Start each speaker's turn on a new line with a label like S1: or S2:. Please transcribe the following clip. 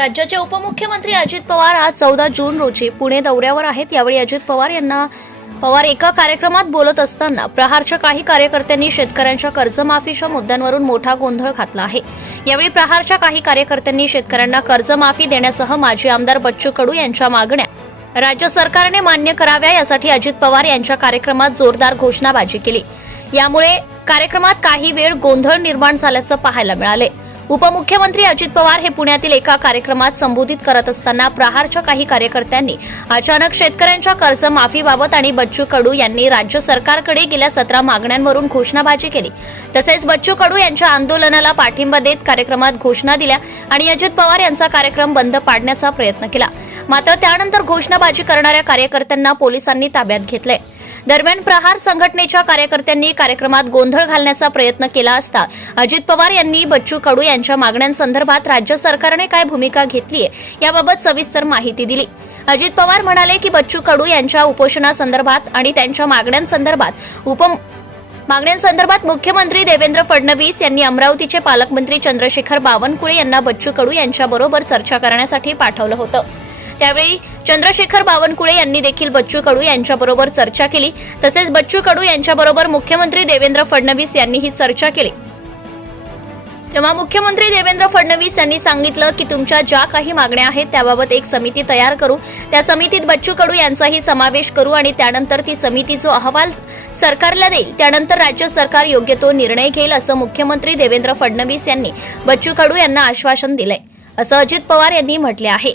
S1: राज्याचे उपमुख्यमंत्री अजित पवार आज चौदा जून रोजी पुणे दौऱ्यावर आहेत. यावेळी अजित पवार यांना पवार एका कार्यक्रमात बोलत असताना प्रहारच्या काही कार्यकर्त्यांनी शेतकऱ्यांच्या कर्जमाफीच्या मुद्द्यांवरून मोठा गोंधळ घातला आहे. यावेळी प्रहारच्या काही कार्यकर्त्यांनी शेतकऱ्यांना कर्जमाफी देण्यासह माजी आमदार बच्चू कडू यांच्या मागण्या राज्य सरकारने मान्य कराव्या यासाठी अजित पवार यांच्या कार्यक्रमात जोरदार घोषणाबाजी केली. यामुळे कार्यक्रमात काही वेळ गोंधळ निर्माण झाल्याचं पाहायला मिळाले उपमुख्यमंत्री अजित पवार हे पुण्यातील एका कार्यक्रमात संबोधित करत असताना प्रहारच्या काही कार्यकर्त्यांनी अचानक शेतकऱ्यांच्या कर्जमाफीबाबत आणि बच्चू कडू यांनी राज्य सरकारकडे गेल्या सतरा मागण्यांवरून घोषणाबाजी केली. तसेच बच्चू कडू यांच्या आंदोलनाला पाठिंबा देत कार्यक्रमात घोषणा दिल्या आणि अजित पवार यांचा कार्यक्रम बंद पाडण्याचा प्रयत्न केला. मात्र त्यानंतर घोषणाबाजी करणाऱ्या कार्यकर्त्यांना पोलिसांनी ताब्यात घेतले दरम्यान प्रहार संघटनेच्या कार्यकर्त्यांनी कार्यक्रमात गोंधळ घालण्याचा प्रयत्न केला असता अजित पवार यांनी बच्चू कडू यांच्या मागण्यांसंदर्भात राज्य सरकारने काय भूमिका घेतलीय याबाबत सविस्तर माहिती दिली. अजित पवार म्हणाले की बच्चू कडू यांच्या उपोषणासंदर्भात आणि त्यांच्या मागण्यांसंदर्भात उप मागण्यांसंदर्भात मुख्यमंत्री देवेंद्र फडणवीस यांनी अमरावतीचे पालकमंत्री चंद्रशेखर बावनकुळे यांना बच्चू कडू यांच्याबरोबर चर्चा करण्यासाठी पाठवलं होतं. त्यावेळी चंद्रशेखर बावनकुळे यांनी देखील बच्चू कडू यांच्याबरोबर चर्चा केली. तसेच बच्चू कडू यांच्याबरोबर मुख्यमंत्री देवेंद्र फडणवीस यांनीही चर्चा केली. तेव्हा मुख्यमंत्री देवेंद्र फडणवीस यांनी सांगितलं की तुमच्या ज्या काही मागण्या आहेत त्याबाबत एक समिती तयार करू. त्या समितीत बच्चू कडू यांचाही समावेश करू आणि त्यानंतर ती समिती जो अहवाल सरकारला देईल. त्यानंतर राज्य सरकार योग्य तो निर्णय घेईल असं मुख्यमंत्री देवेंद्र फडणवीस यांनी बच्चू कडू यांना आश्वासन दिलंय. असं अजित पवार यांनी म्हटले आहे.